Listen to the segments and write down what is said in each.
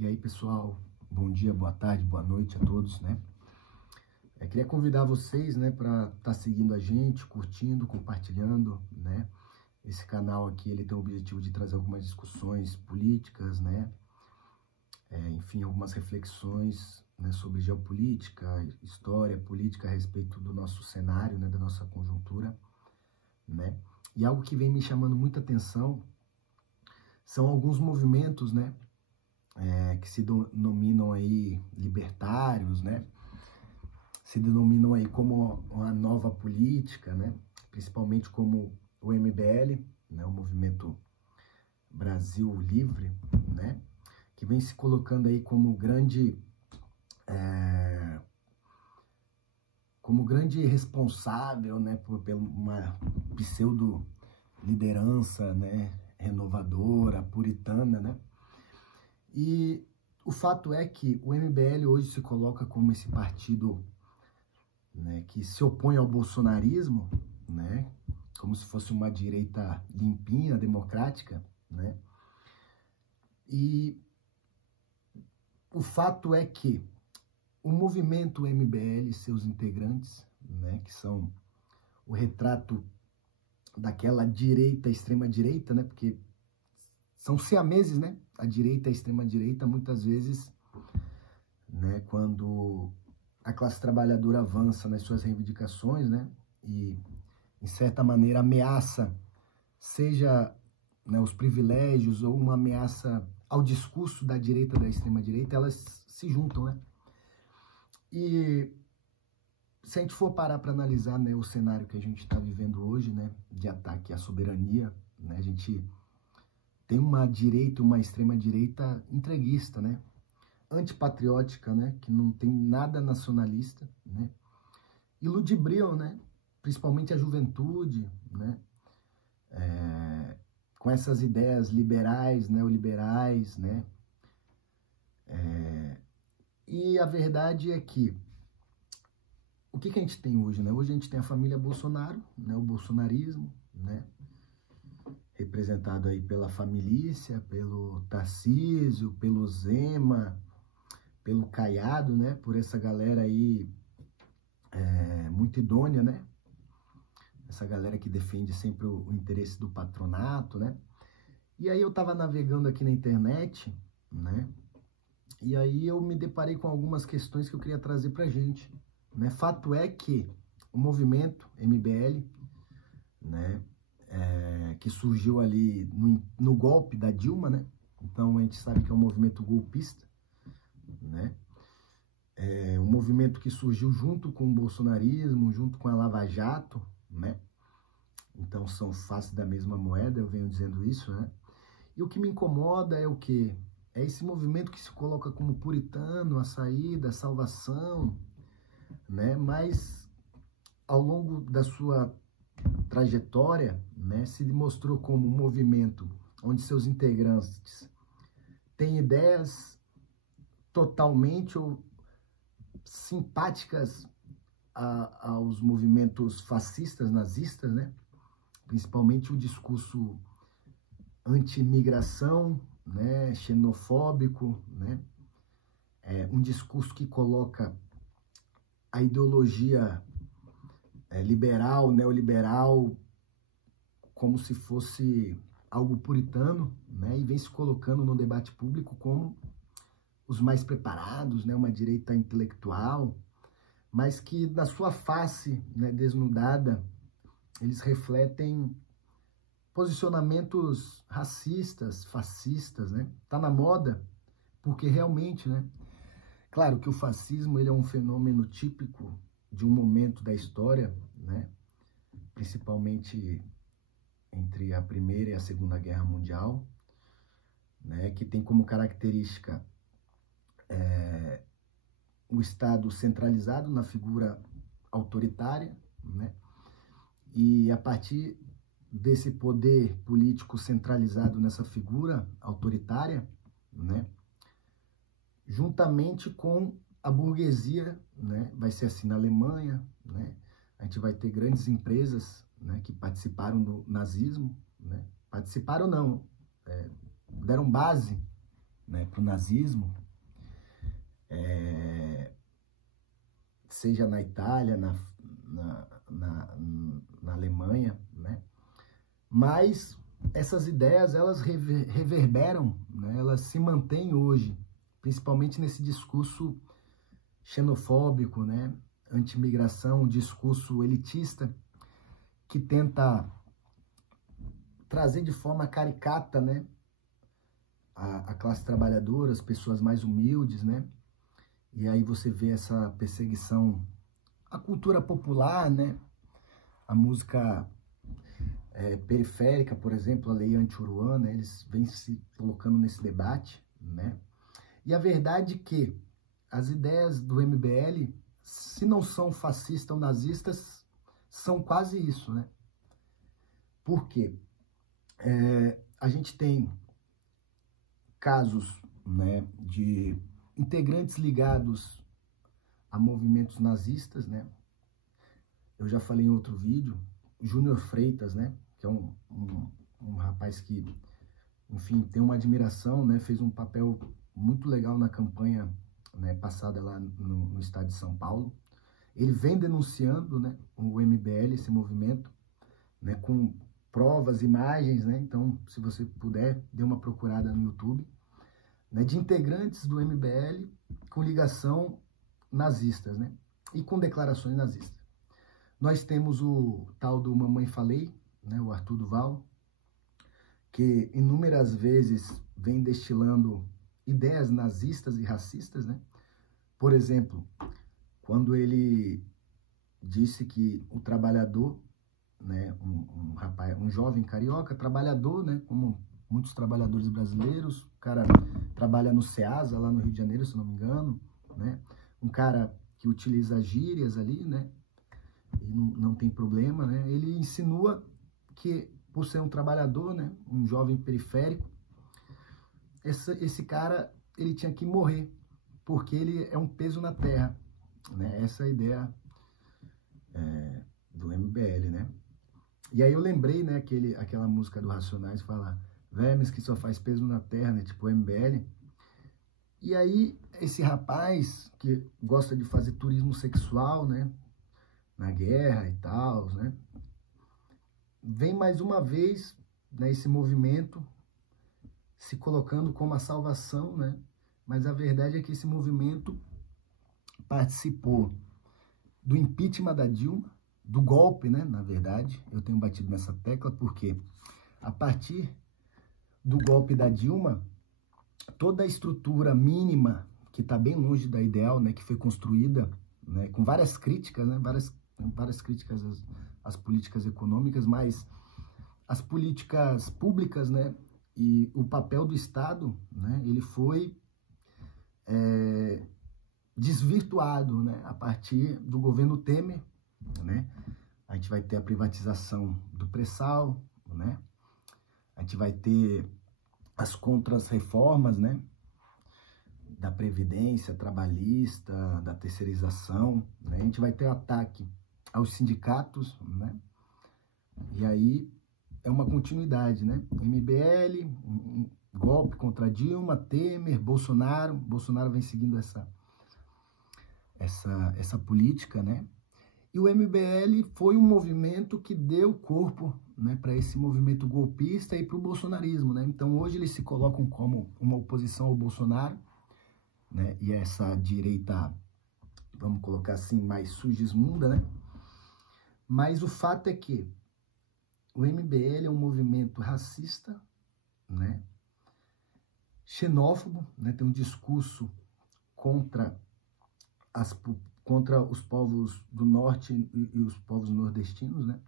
E aí, pessoal, bom dia, boa tarde, boa noite a todos, né? Queria convidar vocês, né, para estar seguindo a gente, curtindo, compartilhando, né? Esse canal aqui, ele tem o objetivo de trazer algumas discussões políticas, né? Enfim, algumas reflexões, né, sobre geopolítica, história, política a respeito do nosso cenário, né, da nossa conjuntura, né? E algo que vem me chamando muita atenção são alguns movimentos, né, que se denominam aí libertários, né? Se denominam aí como uma nova política, né? Principalmente como o MBL, né? O Movimento Brasil Livre, né? Que vem se colocando aí como grande responsável, né? Por uma pseudo liderança, né? Renovadora, puritana, né? E o fato é que o MBL hoje se coloca como esse partido, né, que se opõe ao bolsonarismo, né, como se fosse uma direita limpinha, democrática, né? E o fato é que o movimento MBL e seus integrantes, né, que são o retrato daquela direita, extrema-direita, né, porque são siameses, né? A direita e a extrema-direita, muitas vezes, né, quando a classe trabalhadora avança nas suas reivindicações, né, e, em certa maneira, ameaça, seja, né, os privilégios ou uma ameaça ao discurso da direita e da extrema-direita, elas se juntam, né? E se a gente for parar para analisar, né, o cenário que a gente está vivendo hoje, né, de ataque à soberania, né, a gente tem uma direita, uma extrema-direita entreguista, né? Antipatriótica, né? Que não tem nada nacionalista, né? E ludibriam, né? Principalmente a juventude, né? Com essas ideias liberais, neoliberais, né? E a verdade é que o que a gente tem hoje, né? Hoje a gente tem a família Bolsonaro, né? O bolsonarismo, né? Representado aí pela família, pelo Tarcísio, pelo Zema, pelo Caiado, né? Por essa galera aí muito idônea, né? Essa galera que defende sempre o interesse do patronato, né? E aí eu tava navegando aqui na internet, né? E aí eu me deparei com algumas questões que eu queria trazer pra gente, né? Fato é que o movimento MBL, né? Que surgiu ali no golpe da Dilma, né? Então a gente sabe que é um movimento golpista, né? Um movimento que surgiu junto com o bolsonarismo, junto com a Lava Jato, né? Então são faces da mesma moeda, eu venho dizendo isso, né? E o que me incomoda é o quê? É esse movimento que se coloca como puritano, a saída, a salvação, né? Mas ao longo da sua trajetória, né, se demonstrou como um movimento onde seus integrantes têm ideias totalmente ou simpáticas aos movimentos fascistas, nazistas, né? Principalmente o discurso anti-imigração, né, xenofóbico, né? Um discurso que coloca a ideologia liberal, neoliberal, como se fosse algo puritano, né? E vem se colocando no debate público como os mais preparados, né? Uma direita intelectual, mas que na sua face, né, desnudada, eles refletem posicionamentos racistas, fascistas, né? Tá na moda, porque realmente, né? Claro que o fascismo, ele é um fenômeno típico de um momento da história, né? Principalmente entre a Primeira e a Segunda Guerra Mundial, né? Que tem como característica o Estado centralizado na figura autoritária, né? E a partir desse poder político centralizado nessa figura autoritária, né? Juntamente com a burguesia, né? Vai ser assim na Alemanha, né? A gente vai ter grandes empresas, né, que participaram do nazismo, né? Participaram não, deram base, né, para o nazismo, seja na Itália, na Alemanha, né? Mas essas ideias, elas reverberam, né? Elas se mantêm hoje, principalmente nesse discurso xenofóbico, né? Anti-imigração, discurso elitista, que tenta trazer de forma caricata, né, a classe trabalhadora, as pessoas mais humildes, né? E aí você vê essa perseguição à cultura popular, né? A música periférica, por exemplo, a Lei Anti-Uruan, né? Eles vêm se colocando nesse debate, né? E a verdade é que as ideias do MBL, se não são fascistas ou nazistas, são quase isso, né? Por quê? A gente tem casos, né, de integrantes ligados a movimentos nazistas, né? Eu já falei em outro vídeo, Júnior Freitas, né, que é um rapaz que, enfim, tem uma admiração, né, fez um papel muito legal na campanha, né, passada lá no estado de São Paulo. Ele vem denunciando, né, o MBL, esse movimento, né, com provas, imagens, né? Então, se você puder, dê uma procurada no YouTube, né, de integrantes do MBL com ligação nazistas, né? E com declarações nazistas. Nós temos o tal do Mamãe Falei, né, o Arthur Duval, que inúmeras vezes vem destilando ideias nazistas e racistas, né? Por exemplo, quando ele disse que o trabalhador, né, um jovem carioca, trabalhador, né, como muitos trabalhadores brasileiros, o cara trabalha no Ceasa, lá no Rio de Janeiro, se não me engano, né, um cara que utiliza gírias ali, né, e não tem problema, né, ele insinua que, por ser um trabalhador, né, um jovem periférico, esse cara, ele tinha que morrer, porque ele é um peso na terra, né, essa é a ideia do MBL, né. E aí eu lembrei, né, aquela música do Racionais, fala, vermes que só faz peso na terra, né, tipo MBL. E aí esse rapaz que gosta de fazer turismo sexual, né, na guerra e tal, né, vem mais uma vez, né, esse movimento se colocando como a salvação, né, mas a verdade é que esse movimento participou do impeachment da Dilma, do golpe, né, na verdade, eu tenho batido nessa tecla, porque a partir do golpe da Dilma, toda a estrutura mínima, que está bem longe da ideal, né, que foi construída, né, com várias críticas, né, várias críticas às políticas econômicas, mas as políticas públicas, né, e o papel do Estado, né, ele foi desvirtuado, né, a partir do governo Temer, né? A gente vai ter a privatização do pré-sal, né? A gente vai ter as contras-reformas, né? Da previdência trabalhista, da terceirização, né? A gente vai ter ataque aos sindicatos, né? E aí é uma continuidade, né? MBL, golpe contra Dilma, Temer, Bolsonaro. Bolsonaro vem seguindo essa política, né? E o MBL foi um movimento que deu corpo, né, para esse movimento golpista e para o bolsonarismo, né? Então hoje eles se colocam como uma oposição ao Bolsonaro, né? E essa direita, vamos colocar assim, mais sugismunda, né? Mas o fato é que o MBL é um movimento racista, né? Xenófobo, né? Tem um discurso contra os povos do norte e os povos nordestinos, né?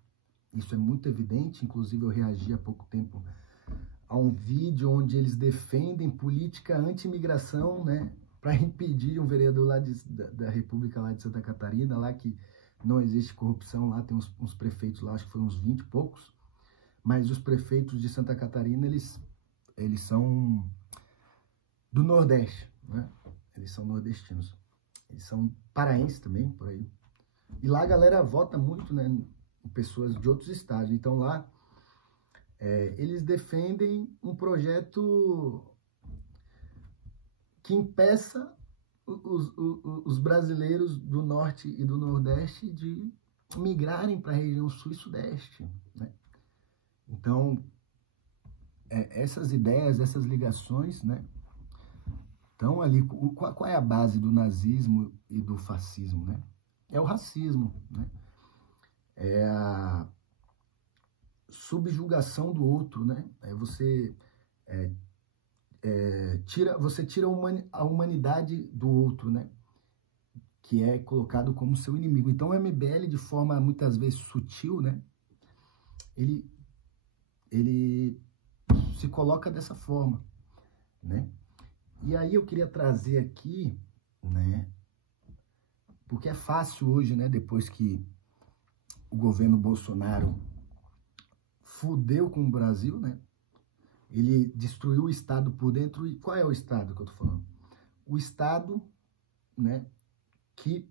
Isso é muito evidente, inclusive eu reagi há pouco tempo a um vídeo onde eles defendem política anti-imigração, né? Para impedir um vereador lá da República lá de Santa Catarina, lá que não existe corrupção, lá tem uns prefeitos lá, acho que foram uns 20 e poucos, mas os prefeitos de Santa Catarina, eles são do Nordeste, né? Eles são nordestinos. Eles são paraenses também, por aí. E lá a galera vota muito, né, em pessoas de outros estados. Então lá eles defendem um projeto que impeça os brasileiros do Norte e do Nordeste de migrarem para a região Sul e Sudeste, né? Então, essas ideias, essas ligações, né, estão ali. Qual é a base do nazismo e do fascismo, né? É o racismo, né? É a subjugação do outro, né? Você tira a humanidade do outro, né? Que é colocado como seu inimigo. Então o MBL, de forma muitas vezes sutil, né? Ele se coloca dessa forma, né? E aí eu queria trazer aqui, né? Porque é fácil hoje, né? Depois que o governo Bolsonaro fudeu com o Brasil, né? Ele destruiu o Estado por dentro. E qual é o Estado que eu tô falando? O Estado, né? Que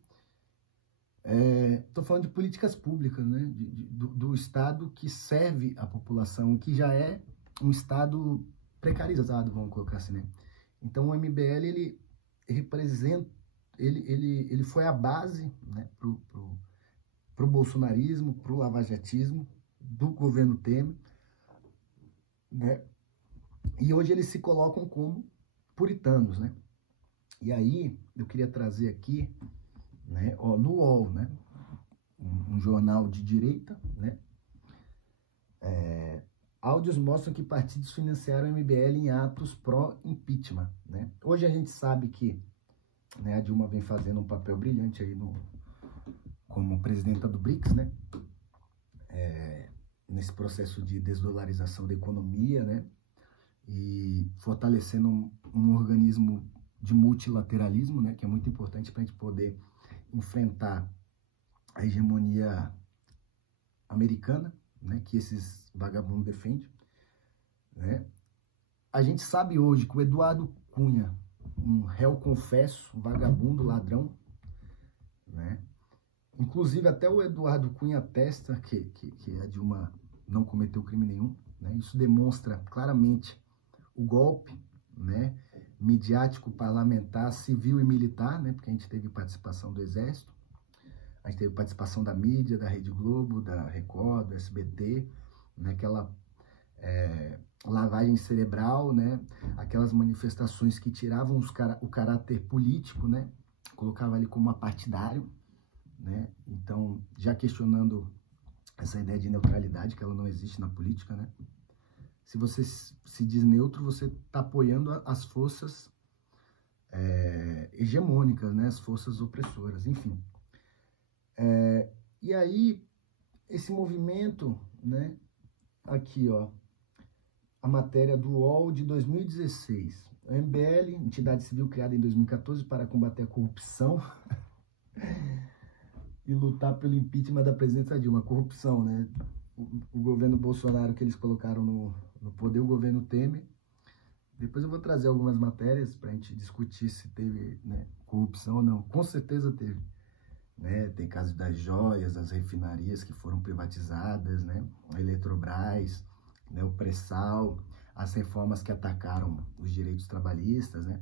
tô falando de políticas públicas, né? Do Estado que serve a população, que já é um Estado precarizado, vamos colocar assim, né? Então o MBL, ele representa, ele foi a base, né, pro bolsonarismo, pro lavajatismo do governo Temer, né? E hoje eles se colocam como puritanos, né? E aí eu queria trazer aqui, né, no UOL, né, um jornal de direita, né, áudios mostram que partidos financiaram o MBL em atos pró-impeachment, né? Hoje a gente sabe que, né, a Dilma vem fazendo um papel brilhante aí como presidenta do BRICS, né? Nesse processo de desdolarização da economia, né? E fortalecendo um organismo de multilateralismo, né? Que é muito importante para a gente poder enfrentar a hegemonia americana, né? Que esses vagabundos defendem, né? A gente sabe hoje que o Eduardo Cunha, um réu confesso, um vagabundo, ladrão, né? Inclusive até o Eduardo Cunha atesta que a Dilma não cometeu crime nenhum, né? Isso demonstra claramente o golpe, né, midiático, parlamentar, civil e militar, né? Porque a gente teve participação do Exército, a gente teve participação da mídia, da Rede Globo, da Record, do SBT, né? Aquela lavagem cerebral, né? Aquelas manifestações que tiravam o caráter político, né? Colocava ali como apartidário, né? Então, já questionando essa ideia de neutralidade, que ela não existe na política, né? Se você se diz neutro, você está apoiando as forças hegemônicas, né? As forças opressoras, enfim. E aí, esse movimento, né? Aqui, ó, a matéria do UOL de 2016. A MBL, entidade civil criada em 2014 para combater a corrupção e lutar pelo impeachment da presidenta Dilma. Corrupção, né? O governo Bolsonaro que eles colocaram no poder, o governo Temer. Depois eu vou trazer algumas matérias para a gente discutir se teve, né, corrupção ou não. Com certeza teve, né? Tem caso das joias, das refinarias que foram privatizadas, né? A Eletrobras, né? O pré-sal, as reformas que atacaram os direitos trabalhistas, né?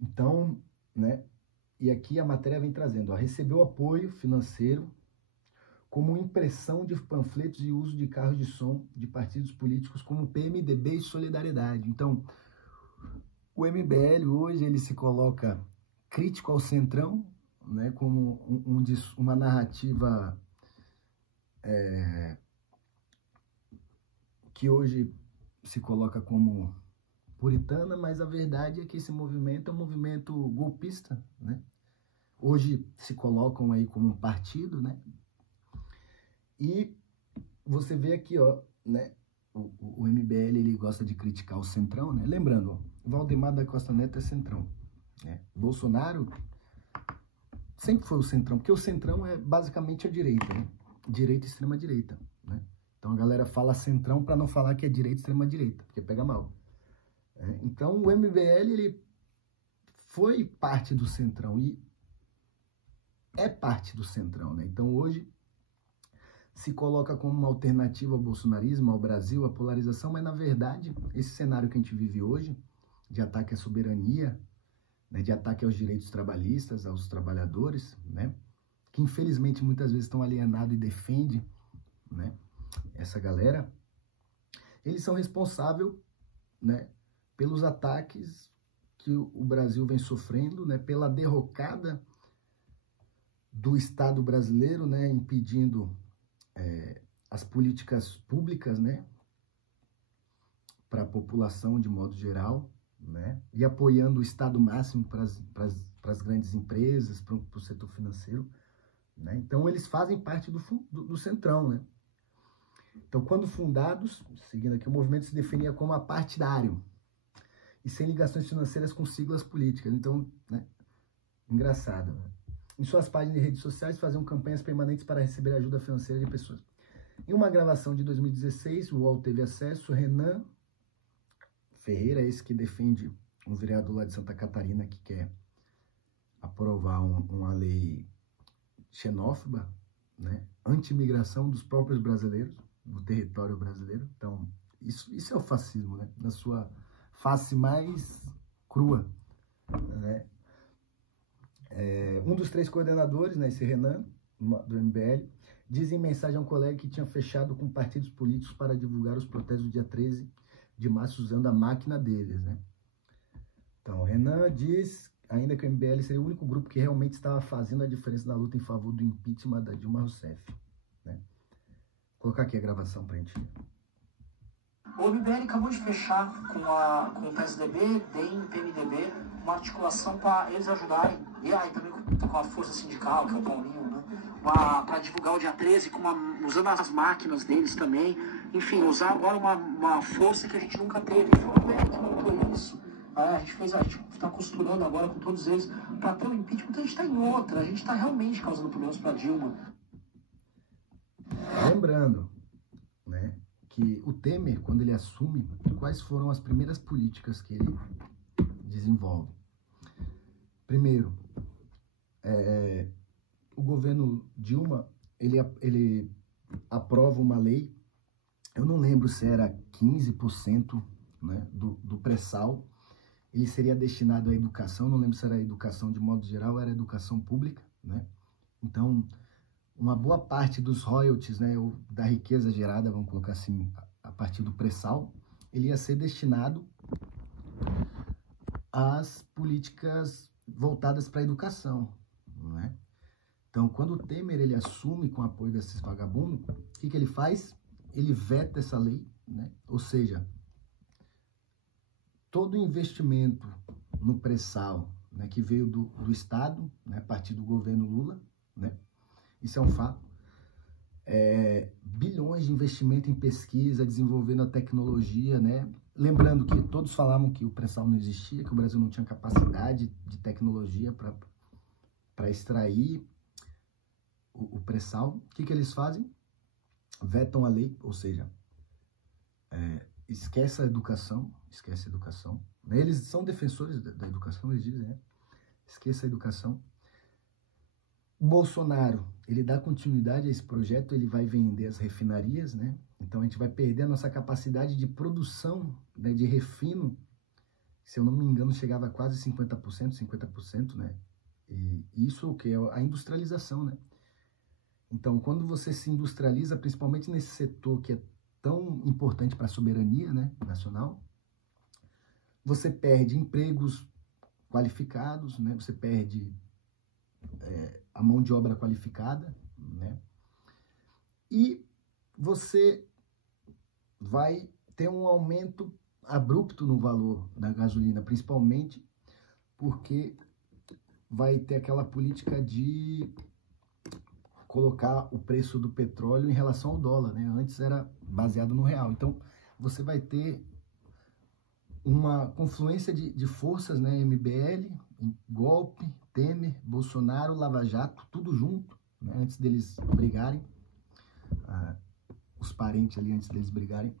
Então, né? E aqui a matéria vem trazendo, ó, recebeu apoio financeiro como impressão de panfletos e uso de carros de som de partidos políticos como PMDB e Solidariedade. Então, o MBL hoje ele se coloca crítico ao Centrão, né, como uma narrativa que hoje se coloca como puritana, mas a verdade é que esse movimento é um movimento golpista, né? Hoje se colocam aí como um partido, né? E você vê aqui, ó, né? O MBL, ele gosta de criticar o Centrão, né? Lembrando, ó, Valdemar da Costa Neto é Centrão, né? Bolsonaro sempre foi o Centrão, porque o Centrão é basicamente a direita, né? Direita e extrema-direita, né? Então a galera fala Centrão para não falar que é direita e extrema-direita, porque pega mal. Então o MBL, ele foi parte do Centrão e é parte do Centrão, né? Então hoje se coloca como uma alternativa ao bolsonarismo, ao Brasil, à polarização, mas na verdade esse cenário que a gente vive hoje, de ataque à soberania, né, de ataque aos direitos trabalhistas, aos trabalhadores, né, que infelizmente muitas vezes estão alienados e defendem, né, essa galera. Eles são responsáveis, né, pelos ataques que o Brasil vem sofrendo, né, pela derrocada do Estado brasileiro, né, impedindo as políticas públicas, né, para a população de modo geral, né, e apoiando o Estado máximo para as grandes empresas, para o setor financeiro, né. Então eles fazem parte do Centrão, né. Então, quando fundados, seguindo aqui, o movimento se definia como apartidário e sem ligações financeiras com siglas políticas. Então, né, engraçado, né? Em suas páginas de redes sociais faziam campanhas permanentes para receber ajuda financeira de pessoas. Em uma gravação de 2016, o UOL teve acesso, Renan Ferreira, esse que defende um vereador lá de Santa Catarina que quer aprovar uma lei xenófoba, né, anti-imigração dos próprios brasileiros, no território brasileiro. Então, isso é o fascismo, né, na sua face mais crua, né. Um dos 3 coordenadores, né, esse Renan, do MBL, diz em mensagem a um colega que tinha fechado com partidos políticos para divulgar os protestos do dia 13 de março usando a máquina deles, né. Então, Renan diz ainda que o MBL seria o único grupo que realmente estava fazendo a diferença na luta em favor do impeachment da Dilma Rousseff, né. Vou colocar aqui a gravação para a gente ver. O MBL acabou de fechar com o PSDB, DEM, PMDB, uma articulação para eles ajudarem, e aí também com a força sindical, que é o Paulinho, né, para divulgar o dia 13, usando as máquinas deles também, enfim, usar agora uma força que a gente nunca teve. Foi o MBL que montou isso. A gente está costurando agora com todos eles para ter o impeachment. Então a gente está em outra, a gente está realmente causando problemas para Dilma. Lembrando, né, que o Temer, quando ele assume, quais foram as primeiras políticas que ele desenvolve? Primeiro, o governo Dilma, ele aprova uma lei, eu não lembro se era 15%, né, do pré-sal, ele seria destinado à educação, não lembro se era educação de modo geral, era educação pública, né? Então, uma boa parte dos royalties, né, ou da riqueza gerada, vamos colocar assim, a partir do pré-sal, ele ia ser destinado às políticas voltadas para a educação, né? Então, quando o Temer ele assume com o apoio desses vagabundos, o que ele faz? Ele veta essa lei, né? Ou seja, todo investimento no pré-sal, né, que veio do Estado, né, a partir do governo Lula, né? Isso é um fato. Bilhões de investimento em pesquisa, desenvolvendo a tecnologia, né? Lembrando que todos falavam que o pré-sal não existia, que o Brasil não tinha capacidade de tecnologia para extrair o pré-sal. O que eles fazem? Vetam a lei, ou seja, esquece a educação. Né? Eles são defensores da educação, eles dizem, né? Esqueça a educação. Bolsonaro, ele dá continuidade a esse projeto, ele vai vender as refinarias, né? Então a gente vai perder a nossa capacidade de produção, né, de refino, se eu não me engano chegava a quase 50%, né? E isso o que é a industrialização, né? Então quando você se industrializa, principalmente nesse setor que é tão importante para a soberania, né, nacional, você perde empregos qualificados, né? Você perde a mão de obra qualificada, né? E você vai ter um aumento abrupto no valor da gasolina, principalmente porque vai ter aquela política de colocar o preço do petróleo em relação ao dólar, né? Antes era baseado no real. Então, você vai ter uma confluência de forças, né? MBL, golpe, Temer, Bolsonaro, Lava Jato, tudo junto, né? Antes deles brigarem, os parentes ali antes deles brigarem.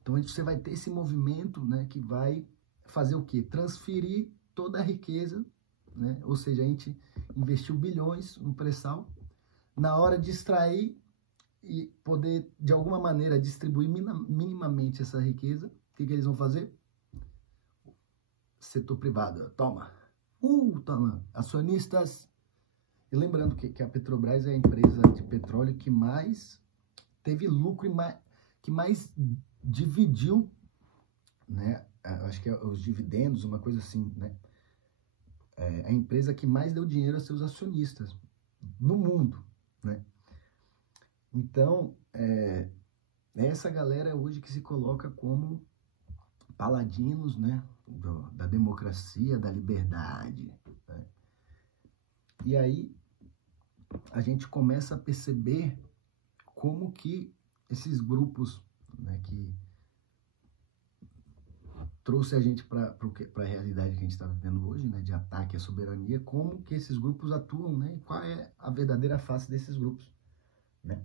Então você vai ter esse movimento, né, que vai fazer o quê? Transferir toda a riqueza, né? Ou seja, a gente investiu bilhões no pré-sal, na hora de extrair e poder, de alguma maneira, distribuir minimamente essa riqueza, o que eles vão fazer? setor privado, toma. Toma. Acionistas. E lembrando que a Petrobras é a empresa de petróleo que mais teve lucro e que mais dividiu, né? Acho que é os dividendos, uma coisa assim, né? É a empresa que mais deu dinheiro a seus acionistas no mundo, né? Então, é essa galera hoje que se coloca como paladinos, né? Da democracia, da liberdade, né? E aí a gente começa a perceber como que esses grupos, né, que trouxe a gente para a realidade que a gente está vivendo hoje, né, de ataque à soberania, como que esses grupos atuam, né, e qual é a verdadeira face desses grupos, né?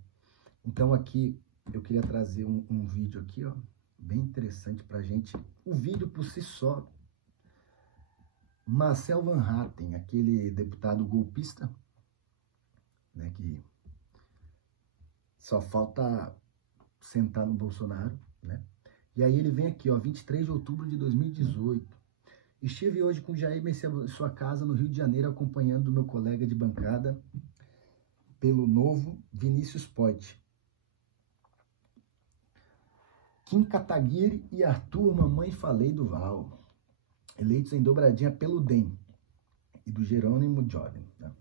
Então aqui eu queria trazer um vídeo aqui, ó, bem interessante para a gente. O vídeo por si só, Marcel Van Hatten, aquele deputado golpista, né, que só falta sentar no Bolsonaro, né? E aí ele vem aqui, ó, 23 de outubro de 2018. Estive hoje com Jair Messias em sua casa no Rio de Janeiro, acompanhando meu colega de bancada pelo Novo, Vinícius Poit, Kim Kataguiri e Arthur Mamãe Falei do Val, eleitos em dobradinha pelo DEM e do Jerônimo Jordan, né?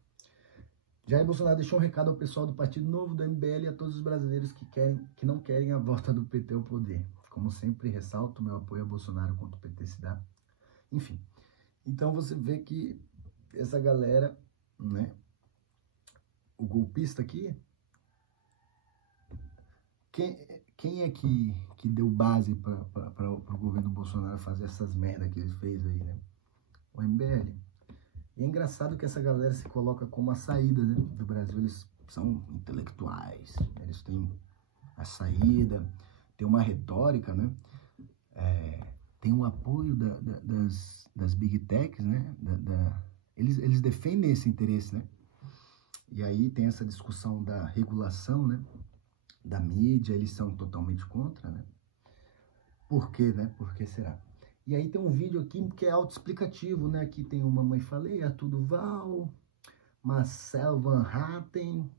Jair Bolsonaro deixou um recado ao pessoal do Partido Novo, do MBL e a todos os brasileiros que não querem a volta do PT ao poder. Como sempre, ressalto meu apoio a Bolsonaro contra o PT se dá. Enfim, então você vê que essa galera, né, o golpista aqui, quem é que deu base para o governo Bolsonaro fazer essas merdas que ele fez aí, né? O MBL. E é engraçado que essa galera se coloca como a saída, né, do Brasil. Eles são intelectuais, eles têm a saída, tem uma retórica, né? Tem um apoio das Big Techs, né? Eles defendem esse interesse, né? E aí tem essa discussão da regulação, né, da mídia, eles são totalmente contra, né? Por quê, né? Por que será? E aí tem um vídeo aqui que é autoexplicativo, né? Aqui tem o Mamãe Falei, Arthur Duval, Marcel Van Hatten,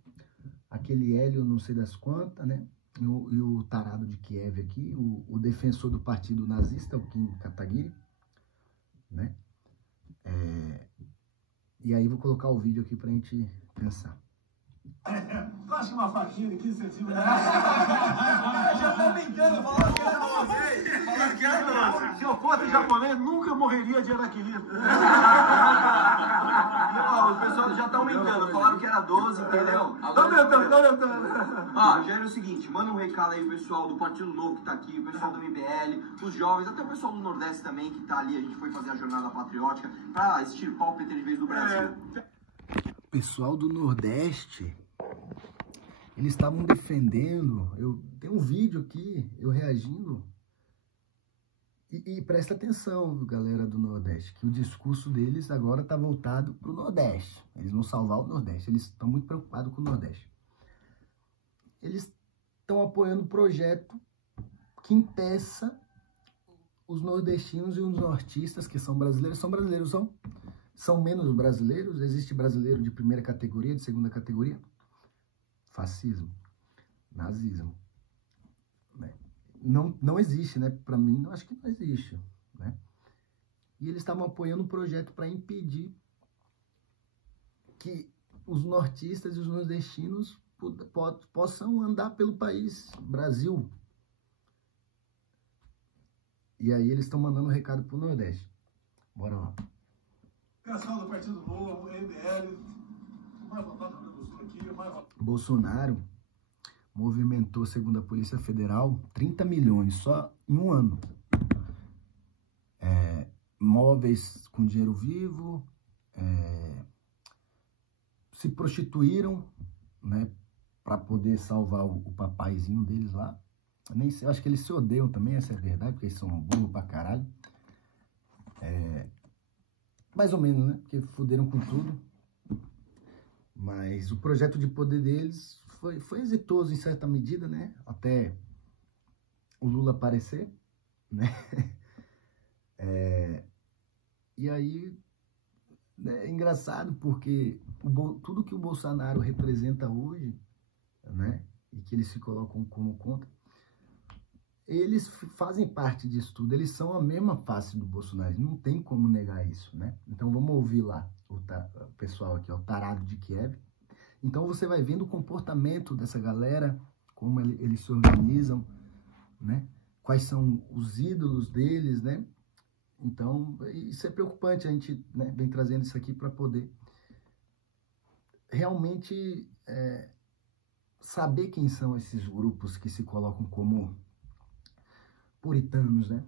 aquele Hélio não sei das quantas, né? E o tarado de Kiev aqui, o defensor do partido nazista, o Kim Kataguiri, né? E aí vou colocar o vídeo aqui pra gente pensar. Tu acha uma faquinha de 15 centímetros? Já tá brincando, falando que era 12. Falando que era 12. Se eu fosse japonês, nunca morreria de araquiri. Não, os pessoal já estão aumentando. Falaram que era 12, entendeu? Tá aumentando. Já era o seguinte, manda um recado aí, pessoal do Partido Novo que tá aqui, o pessoal do MBL, os jovens, até o pessoal do Nordeste também que tá ali. A gente foi fazer a jornada patriótica pra extirpar o PT de vez do Brasil. Pessoal do Nordeste, eles estavam defendendo, tem um vídeo aqui, eu reagindo, e presta atenção, galera do Nordeste, que o discurso deles agora está voltado para o Nordeste. Eles vão salvar o Nordeste, eles estão muito preocupados com o Nordeste. Eles estão apoiando um projeto que impeça os nordestinos e os nortistas, que são brasileiros, são menos brasileiros. Existe brasileiro de primeira categoria, de segunda categoria? Fascismo, nazismo, né? Não existe, né? Para mim, eu acho que não existe, né? E eles estavam apoiando um projeto para impedir que os nortistas e os nordestinos possam andar pelo país, Brasil. E aí eles estão mandando um recado pro Nordeste. Bora lá. Pessoal do Partido Novo, MBL, mais votado no Rio Grande do Sul aqui, mais votado. Bolsonaro movimentou, segundo a Polícia Federal, 30 milhões só em um ano. Móveis com dinheiro vivo, se prostituíram, né, para poder salvar o papaizinho deles lá. Nem sei, eu acho que eles se odeiam também, essa é a verdade, porque eles são burros pra caralho. Mais ou menos, né? Porque fuderam com tudo. Mas o projeto de poder deles foi exitoso em certa medida, né? Até o Lula aparecer, né? E aí é engraçado porque tudo que o Bolsonaro representa hoje, né, e que eles se colocam como contra, eles fazem parte disso tudo, eles são a mesma face do Bolsonaro, não tem como negar isso, né? Então vamos ouvir lá o pessoal aqui, ó, o tarado de Kiev. Então você vai vendo o comportamento dessa galera, como eles se organizam, né? Quais são os ídolos deles, né? Então, isso é preocupante, a gente, né, vem trazendo isso aqui para poder realmente saber quem são esses grupos que se colocam como puritanos, né?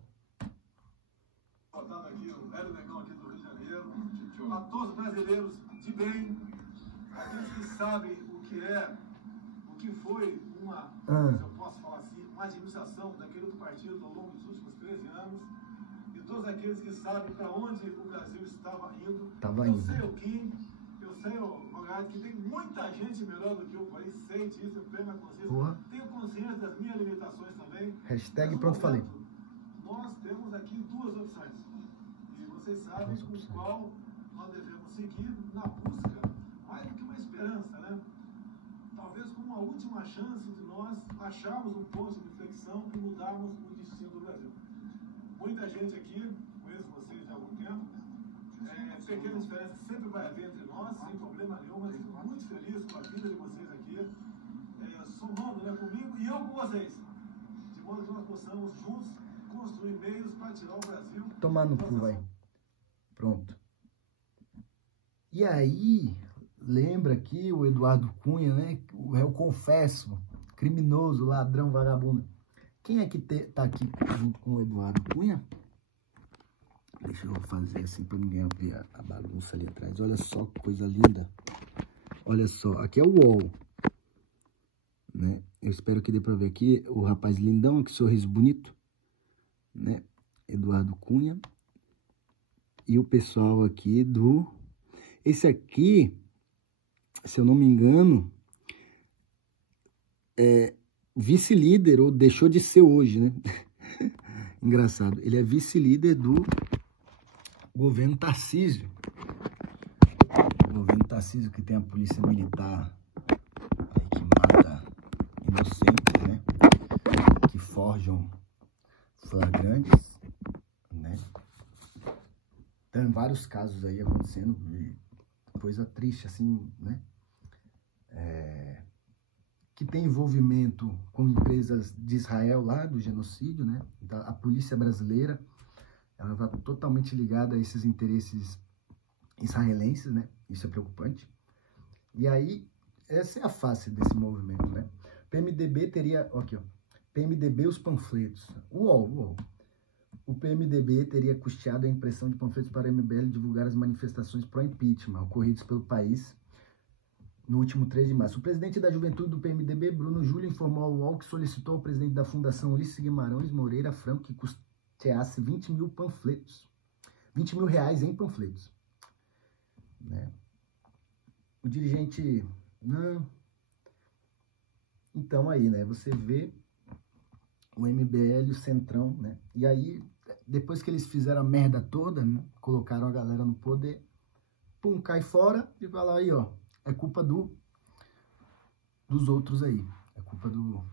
Botando aqui o velho negão aqui do Rio de Janeiro, a todos os brasileiros de bem, aqueles que sabem o que foi uma, se eu posso falar assim, uma administração daquele outro partido ao longo dos últimos 13 anos, e todos aqueles que sabem para onde o Brasil estava indo. Eu sei o Kim, eu sei o Rogado, que tem muita gente melhor do que eu, porém sei disso, eu plena consciência. Tenho consciência das minhas limitações também. Hashtag pronto falei. Nós temos aqui duas opções. E vocês sabem com qual nós devemos seguir na busca, mais do que uma esperança, né? Talvez como uma última chance de nós acharmos um ponto de inflexão e mudarmos o destino do Brasil. Muita gente aqui, conheço vocês de algum tempo, pequena diferença sempre vai haver entre nós, sem problema nenhum, mas fico muito feliz com a vida de vocês aqui, somando, né, comigo e eu com vocês, de modo que nós possamos juntos construir meios para tirar o Brasil. Tomar no cu, vai. Pronto. E aí, lembra aqui o Eduardo Cunha, né? O réu confesso, criminoso, ladrão, vagabundo. Quem é que tá aqui junto com o Eduardo Cunha? Deixa eu fazer assim para ninguém ver a bagunça ali atrás. Olha só que coisa linda. Olha só, aqui é o UOL, né? Eu espero que dê para ver aqui o rapaz lindão, que sorriso bonito, né? Eduardo Cunha. E o pessoal aqui do... Esse aqui, se eu não me engano, é vice-líder, ou deixou de ser hoje, né? Engraçado. Ele é vice-líder do governo Tarcísio. O governo Tarcísio, que tem a polícia militar aí, que mata inocentes, né? Que forjam flagrantes, né? Tem vários casos aí acontecendo de coisa triste, assim, né? Que tem envolvimento com empresas de Israel lá, do genocídio, né? Então, a polícia brasileira, ela está totalmente ligada a esses interesses israelenses, né? Isso é preocupante. E aí, essa é a face desse movimento, né? PMDB teria, aqui ó, PMDB os panfletos. UOL. O PMDB teria custeado a impressão de panfletos para a MBL divulgar as manifestações pró-impeachment ocorridas pelo país no último 3 de março. O presidente da juventude do PMDB, Bruno Júlio, informou ao UOL que solicitou ao presidente da Fundação Ulisses Guimarães Moreira Franco que custeasse 20 mil panfletos. 20 mil reais em panfletos. Né? O dirigente... Não. Então aí, né? Você vê o MBL, o Centrão, né? E aí, depois que eles fizeram a merda toda, né? Colocaram a galera no poder, pum, cai fora e fala aí, ó, é culpa dos outros aí. É culpa do...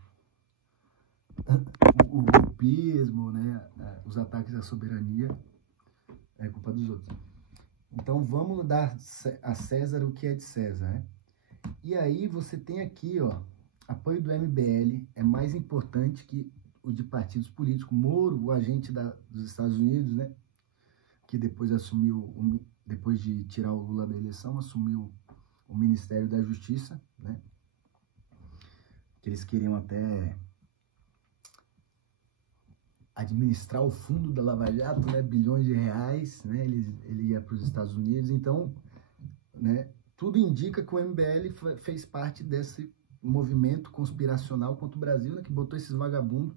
o golpismo, né? Os ataques à soberania, é culpa dos outros. Então, vamos dar a César o que é de César, né? E aí, você tem aqui, ó, apoio do MBL é mais importante que o de partidos políticos. Moro, o agente dos Estados Unidos, né? Que depois assumiu, depois de tirar o Lula da eleição, assumiu o Ministério da Justiça, né? Que eles queriam até administrar o fundo da Lava Jato, né? Bilhões de reais, né? Ele ia para os Estados Unidos. Então, né? Tudo indica que o MBL fez parte desse movimento conspiracional contra o Brasil, né? Que botou esses vagabundos,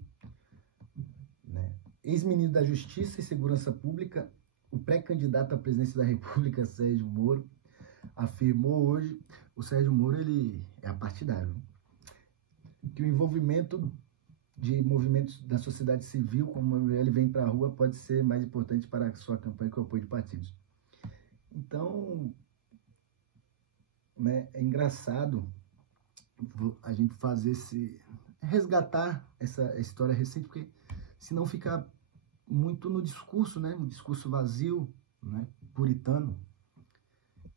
né? Ex-ministro da Justiça e Segurança Pública, o pré-candidato à presidência da República, Sérgio Moro, afirmou hoje, o Sérgio Moro, ele é apartidário, que o envolvimento de movimentos da sociedade civil, como o MBL vem para a rua, pode ser mais importante para a sua campanha que o apoio de partidos. Então, né, é engraçado a gente fazer resgatar essa história recente, porque senão fica muito no discurso, né, um discurso vazio, né, puritano.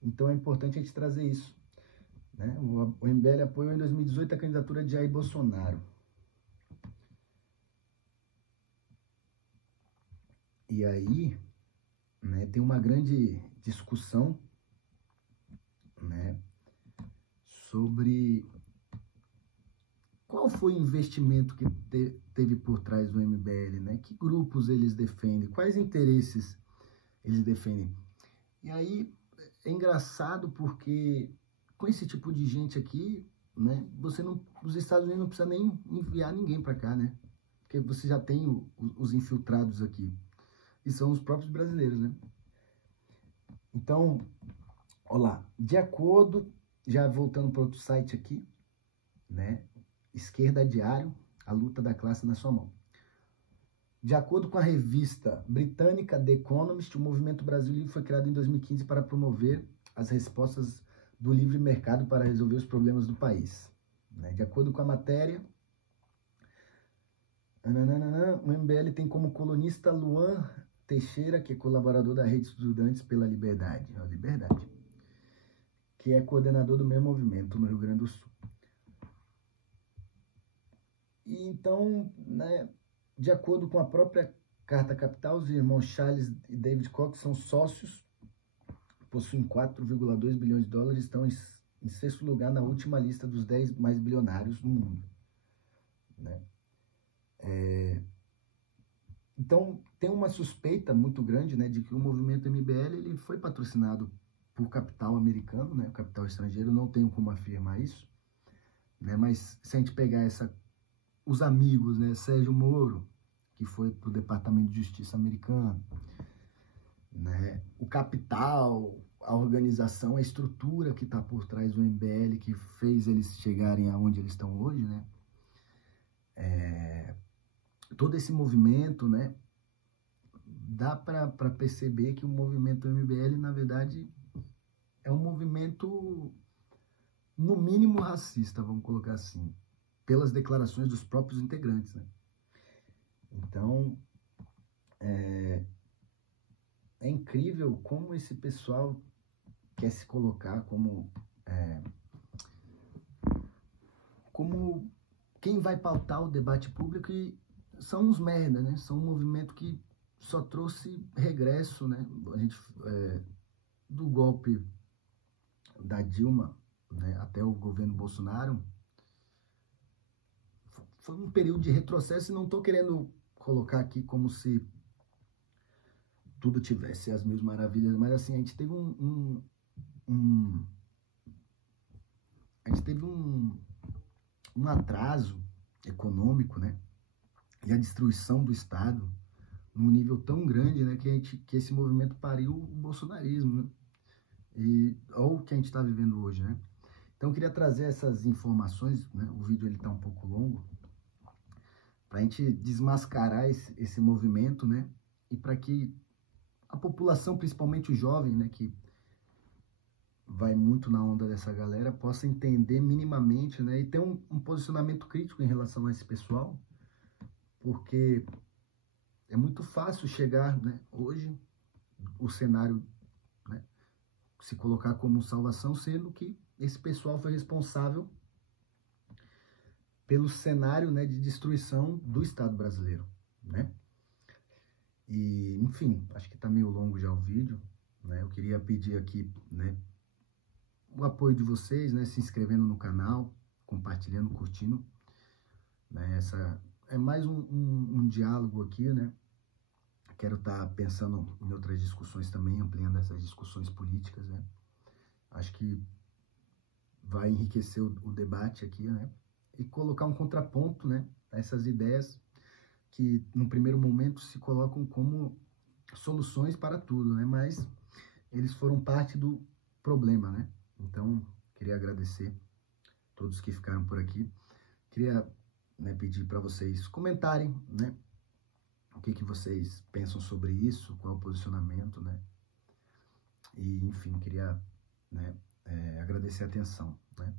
Então é importante a gente trazer isso, né? O MBL apoiou em 2018 a candidatura de Jair Bolsonaro. E aí, né, tem uma grande discussão, né, sobre qual foi o investimento que teve por trás do MBL, né? Que grupos eles defendem, quais interesses eles defendem. E aí é engraçado porque com esse tipo de gente aqui, né, os Estados Unidos não precisa nem enviar ninguém para cá, né? Porque você já tem os infiltrados aqui. E são os próprios brasileiros, né? Então, olha lá, de acordo, já voltando para outro site aqui, né? Esquerda Diário, a luta da classe na sua mão. De acordo com a revista britânica The Economist, o Movimento Brasil Livre foi criado em 2015 para promover as respostas do livre mercado para resolver os problemas do país. Né? De acordo com a matéria, o MBL tem como colunista Luan Teixeira, que é colaborador da Rede Estudantes pela Liberdade, que é coordenador do mesmo movimento no Rio Grande do Sul. E então, né, de acordo com a própria Carta Capital, os irmãos Charles e David Koch são sócios, possuem 4,2 bilhões de dólares, estão em sexto lugar na última lista dos 10 mais bilionários do mundo. Né? Então, tem uma suspeita muito grande, né, de que o movimento MBL ele foi patrocinado por capital americano, né, capital estrangeiro, não tenho como afirmar isso, né, mas se a gente pegar os amigos, né, Sérgio Moro, que foi para o Departamento de Justiça americano, né, o capital, a organização, a estrutura que está por trás do MBL, que fez eles chegarem aonde eles estão hoje, né, todo esse movimento, né, dá para perceber que o movimento MBL, na verdade, é um movimento, no mínimo, racista, vamos colocar assim, pelas declarações dos próprios integrantes, né? Então, é incrível como esse pessoal quer se colocar como quem vai pautar o debate público, e são uns merda, né? São um movimento que só trouxe regresso, né? A gente, do golpe da Dilma, né, até o governo Bolsonaro, foi um período de retrocesso, e não estou querendo colocar aqui como se tudo tivesse as mil maravilhas, mas assim, a gente teve um atraso econômico, né, e a destruição do Estado num nível tão grande, né, que esse movimento pariu o bolsonarismo, né, e ou o que a gente está vivendo hoje, né. Então eu queria trazer essas informações, né, o vídeo ele está um pouco longo, para a gente desmascarar esse movimento, né, e para que a população, principalmente o jovem, né, que vai muito na onda dessa galera, possa entender minimamente, né, e ter um posicionamento crítico em relação a esse pessoal, porque é muito fácil chegar, né, hoje, o cenário, né, se colocar como salvação, sendo que esse pessoal foi responsável pelo cenário, né, de destruição do Estado brasileiro, né? E, enfim, acho que está meio longo já o vídeo, né? Eu queria pedir aqui, né, o apoio de vocês, né, se inscrevendo no canal, compartilhando, curtindo, né? Essa é mais um diálogo aqui, né? Quero estar pensando em outras discussões também, ampliando essas discussões políticas, né? Acho que vai enriquecer o debate aqui, né? E colocar um contraponto, né, a essas ideias que, no primeiro momento, se colocam como soluções para tudo, né? Mas eles foram parte do problema, né? Então, queria agradecer a todos que ficaram por aqui. Queria né, pedir para vocês comentarem, né, o que vocês pensam sobre isso, qual é o posicionamento, né, e enfim, queria, né, agradecer a atenção, né.